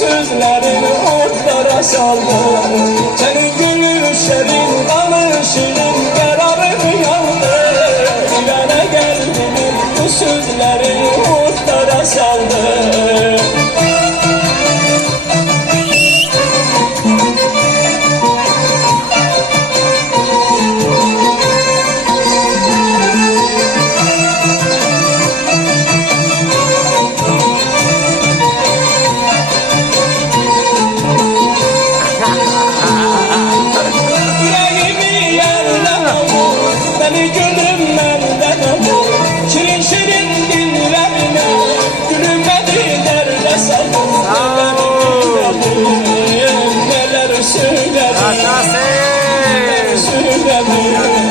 sözlerin otlara saldı. Senin gülüşlerin kanı şirin kararım yandı. Dilene geldiğinin bu sözlerin otlara saldı. Beni gülümden alır, şirin şirin dillerine gülümedi nerede sandın? Neler söyledim, neler söyledim.